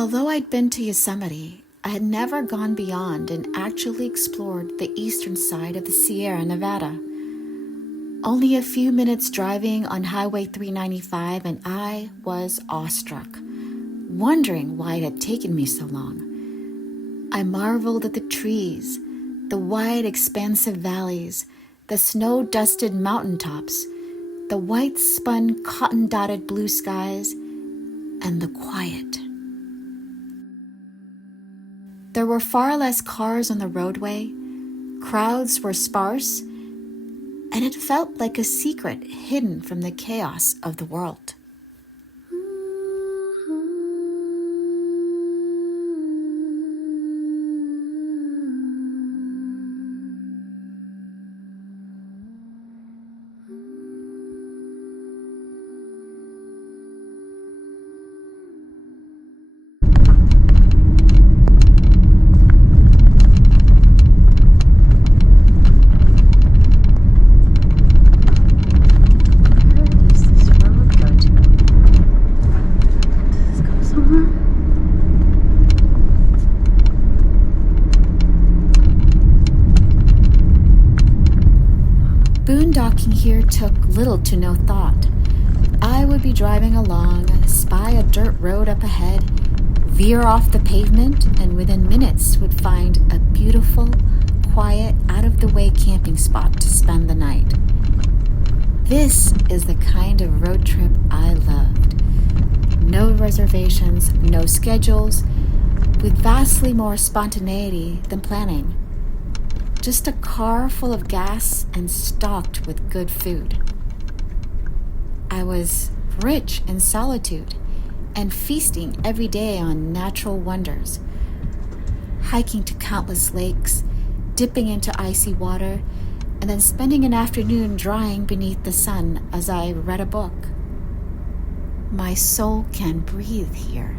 Although I'd been to Yosemite, I had never gone beyond and actually explored the eastern side of the Sierra Nevada. Only a few minutes driving on Highway 395 and I was awestruck, wondering why it had taken me so long. I marveled at the trees, the wide expansive valleys, the snow-dusted mountaintops, the white-spun cotton-dotted blue skies, and the quiet. There were far less cars on the roadway, crowds were sparse, and it felt like a secret hidden from the chaos of the world. Boondocking here took little to no thought. I would be driving along, spy a dirt road up ahead, veer off the pavement, and within minutes would find a beautiful, quiet, out-of-the-way camping spot to spend the night. This is the kind of road trip I loved. No reservations, no schedules, with vastly more spontaneity than planning. Just a car full of gas and stocked with good food. I was rich in solitude and feasting every day on natural wonders, hiking to countless lakes, dipping into icy water, and then spending an afternoon drying beneath the sun as I read a book. My soul can breathe here.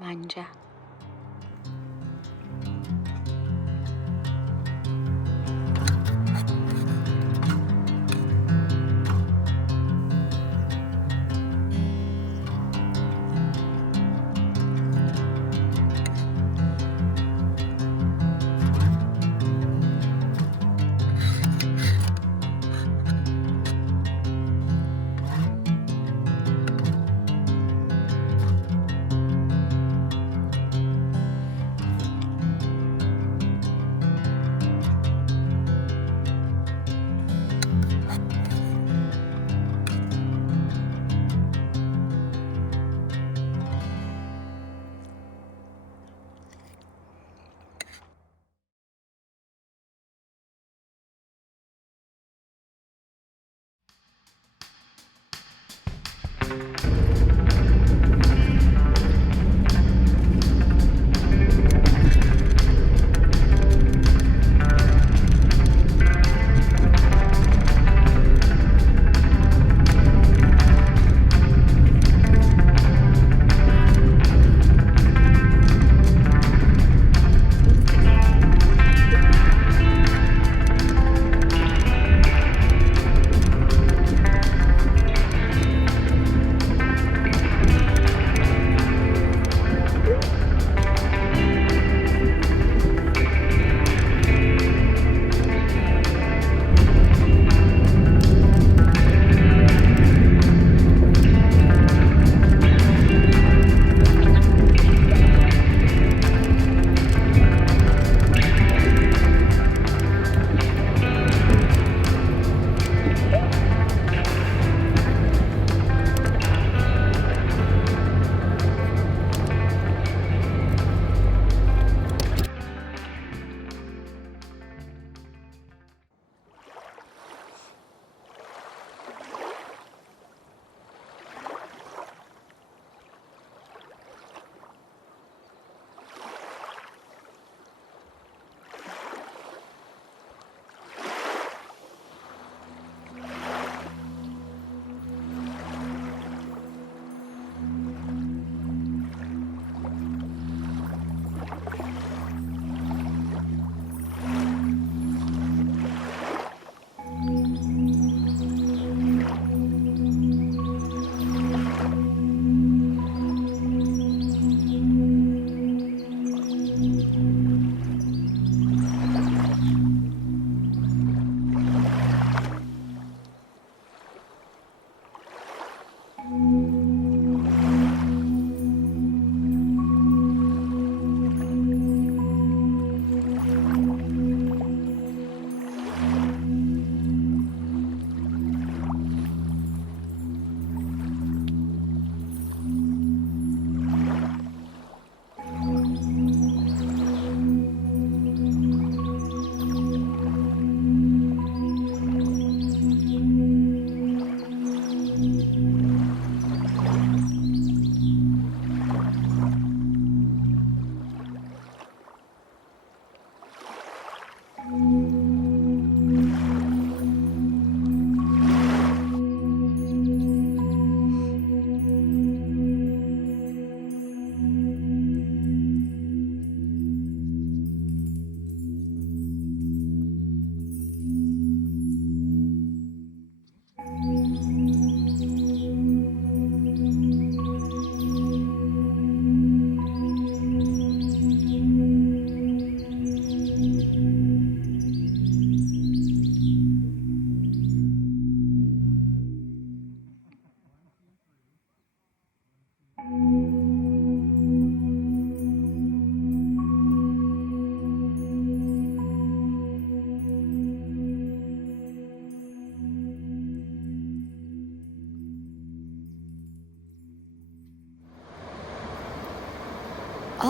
Manja.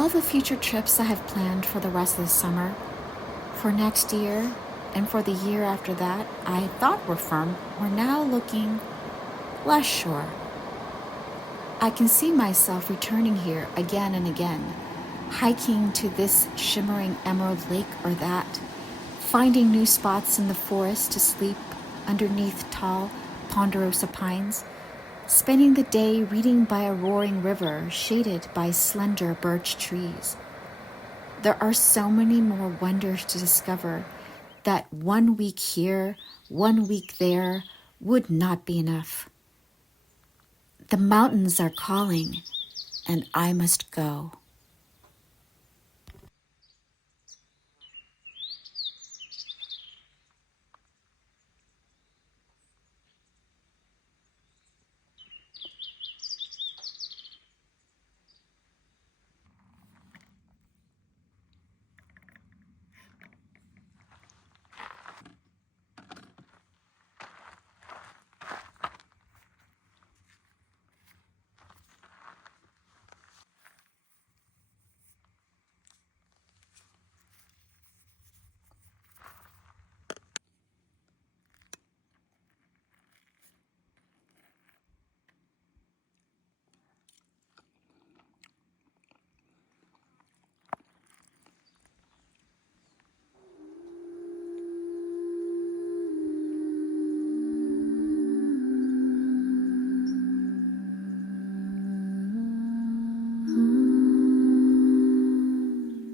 all the future trips I have planned for the rest of the summer, for next year, and for the year after that, I thought were firm, were now looking less sure. I can see myself returning here again and again, hiking to this shimmering emerald lake or that, finding new spots in the forest to sleep underneath tall ponderosa pines, spending the day reading by a roaring river shaded by slender birch trees. There are so many more wonders to discover that 1 week here, 1 week there would not be enough. The mountains are calling, and I must go.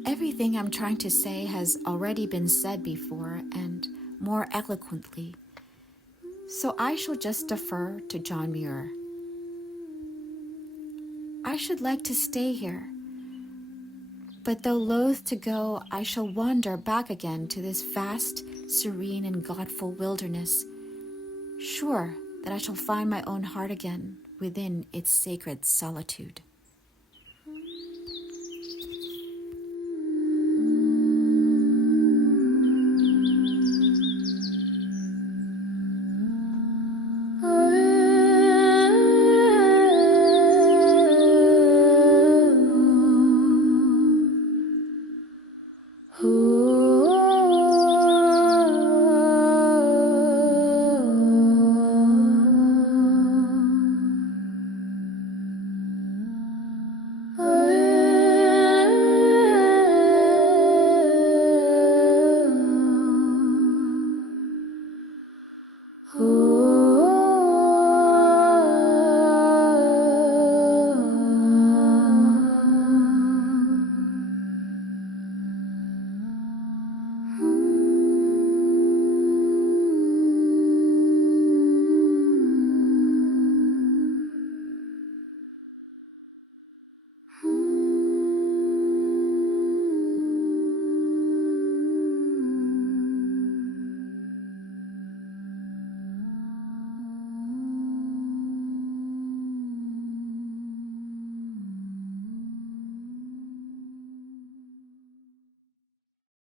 Everything I'm trying to say has already been said before and more eloquently, so I shall just defer to John Muir. I should like to stay here, but though loath to go, I shall wander back again to this vast, serene, and godful wilderness, sure that I shall find my own heart again within its sacred solitude. Ooh.